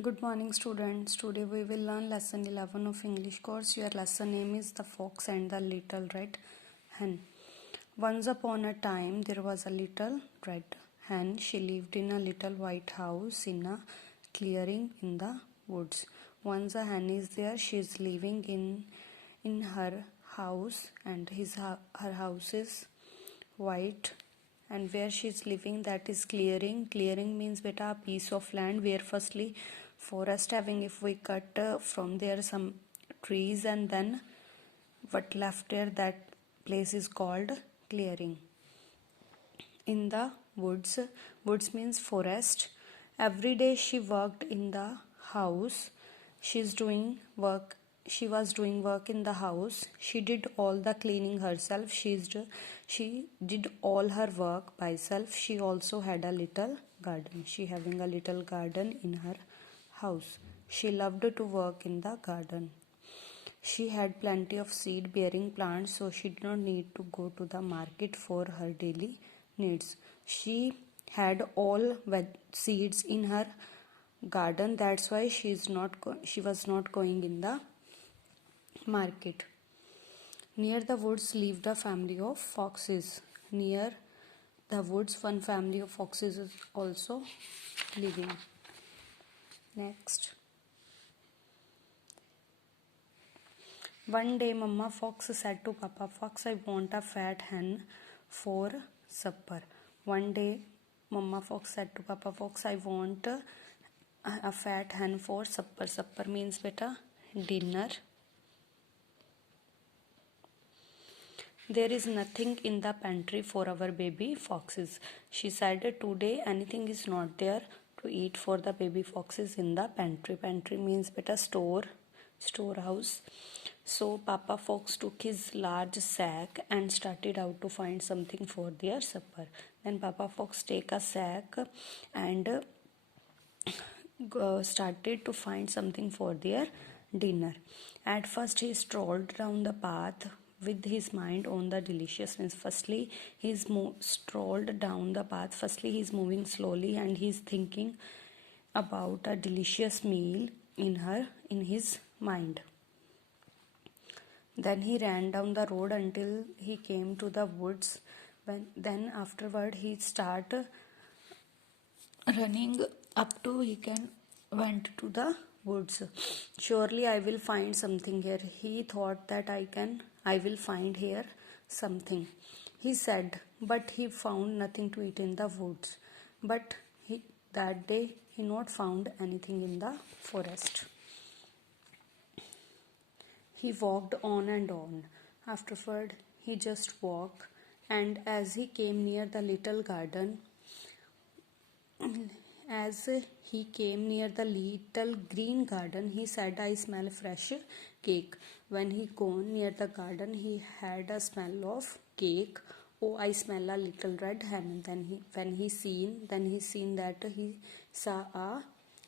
Good morning students. Today we will learn lesson 11 of English course. Your lesson name is The Fox and the Little Red Hen. Once upon a time there was a little red hen. She lived in a little white house in a clearing in the woods. Once a hen is there, she is living in her house and her house is white, and where she is living, that is clearing means beta a piece of land where firstly forest having, if we cut from there some trees and then what left there, that place is called clearing. In the woods means forest. Every day she worked in the house. She was doing work in the house. She did all the cleaning herself. She did all her work by herself. She also had a little garden. She having a little garden in her house. She loved to work in the garden. She had plenty of seed bearing plants, so she did not need to go to the market for her daily needs. She had all seeds in her garden. That's why she was not going in the market. Near the woods lived a family of foxes. Near the woods, one family of foxes is also living. Next. One day, Mama Fox said to Papa Fox, I want a fat hen for supper. One day, Mama Fox said to Papa Fox, I want a fat hen for supper. Supper means beta dinner. There is nothing in the pantry for our baby foxes. She said today anything is not there to eat for the baby foxes in the pantry. Pantry means beta storehouse. So Papa Fox took his large sack and started out to find something for their supper. Then Papa Fox take a sack and started to find something for their dinner. At first he strolled down the path with his mind on the deliciousness. Firstly he's strolled down the path. Firstly he's moving slowly and he's thinking about a delicious meal in his mind. Then he ran down the road until he came to the woods. Then afterward he started running up to went to the woods. Surely I will find something here. He thought that I will find here something, he said, but he found nothing to eat in the woods. But that day he not found anything in the forest. He walked on and on. Afterward, he just walked, and as he came near the little garden, green garden, he said, I smell fresh cake. When he gone near the garden, he had a smell of cake. Oh, I smell a little red hen. Then he seen that he saw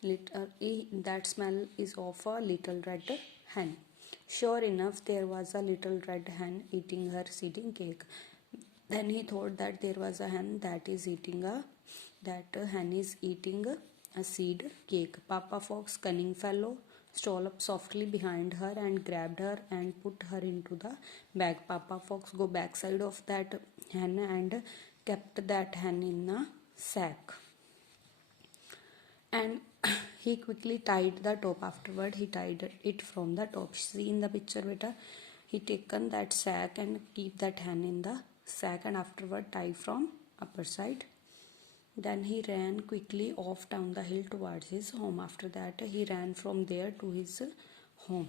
that smell is of a little red hen. Sure enough, there was a little red hen eating her seeding cake. Then he thought that there was a hen that hen is eating a seed cake. Papa Fox, cunning fellow, stole up softly behind her and grabbed her and put her into the bag. Papa Fox go backside of that hen and kept that hen in a sack. And he quickly tied the top. Afterward he tied it from the top. See in the picture beta, he taken that sack and keep that hen in the sack and afterward tie from upper side. Then he ran quickly off down the hill towards his home. After that he ran from there to his home.